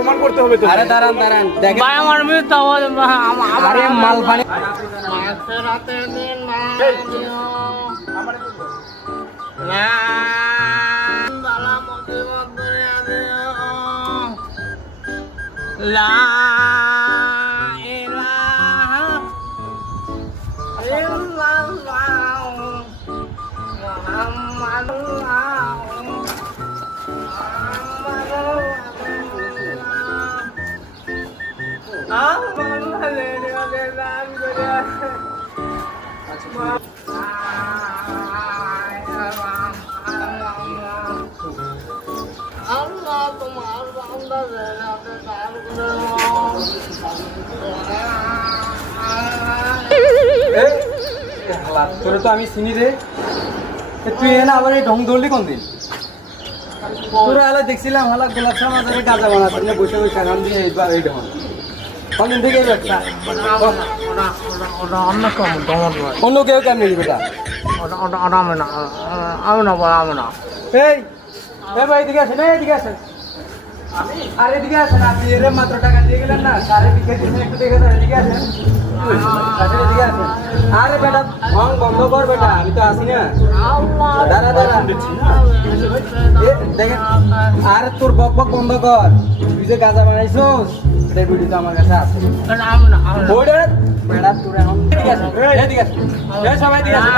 প্রমাণ করতে হবে তো। আরে দাঁড়ান দাঁড়ান দেখেন ভাই আমার মিথ্যা বলে আরে মাল পানি রাতে দিন লা ইলাহা ইল্লাল্লাহ মুহাম্মাদুল্লাহ আল্লাহ তোমার বান্দাদের হাতে দান করে তোরে তো আমি চিনি রে তুই এনে আবার এই ঢং ধরলি কোন দিন তোরা হালা দেখছিলাম হালা গোলাপ সমাজের গাঁজা বানাচ্ছি না বসে বসে গান দিয়ে এই ঢং কোনদিন থেকে এই ব্যবসা অন্য কেউ কেমনি বেটা আমি না এই ভাই এদিকে আসেন এদিকে আসেন আরে এদিকে আসেন আপনি এর মাত্র টাকা দিয়ে গেলেন না সারে দিকে দিয়েছেন একটু দেখে দেন এদিকে আসেন এদিকে আসেন আরে বেটা ঢং বন্ধ কর বেটা আমি তো আসি না দাঁড়া দাঁড়া দেখেন আরে তোর বক বক বন্ধ কর তুই যে গাঁজা বানাইছোস সেটার ভিডিও তো আমার কাছে আছে ওইটা বেটা তোর এখন এদিকে আসেন এদিকে আসেন এই সবাই এদিকে আসেন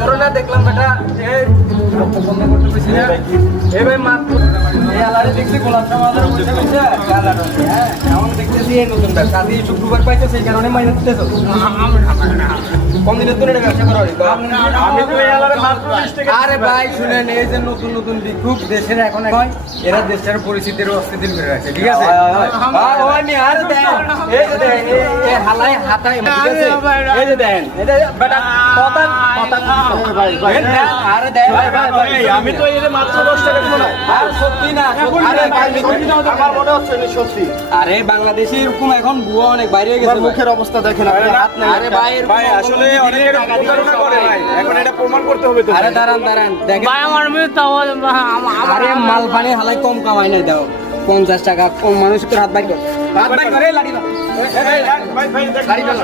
করোনা দেখলাম বেটা বন্ধ করতে পেরেছি না এই ভাই মাত্র এই আলারে দেখছি গোলাপ সমাজের বসে বসে হ্যাঁ এখন দেখতেছি এই নতুন ব্যবসা আজকে শুক্রবার পাইছো সেই কারণে মাইনে দিতেছো কোন দিনের তো এটা ব্যবসা করা আমি তো এই আলারে মাত্র 20 টাকা। আরে ভাই শুনেন এই যে নতুন নতুন ভিক্ষুক দেশের এখন এরা দেশের পরিস্থিতির অস্থিতির করে রাখছে ঠিক আছে আর ওই নি আরে দেন এই যে দেন এই হালাই হাতায় ঠিক আছে এই যে দেন এটা বেটা কথা ভাই ভাই আরে দেন আমি তো এই মাত্র 10 টাকা দিব না। আর সত্যি না আরে ভাই আমার মনে হচ্ছে এটা সত্যি। আরে বাংলাদেশে এরকম এখন বুয়া অনেক বাইরে হয়ে গেছে মুখের অবস্থা দেখেন আপনি হাত নাই। আরে ভাই ভাই আসলে অনেকে প্রতারণা করে ভাই। এখন এটা প্রমাণ করতে হবে তো। আরে দাঁড়ান দাঁড়ান দেখেন ভাই আমার মিথ্যা বলে আরে মাল পানি হালাই কম কামাই নাই দাও 50 টাকা কম মানুষ তোর হাত বাইর কর হাত বাইর করে লাড়ি দাও ভাই ভাই লাড়ি দাও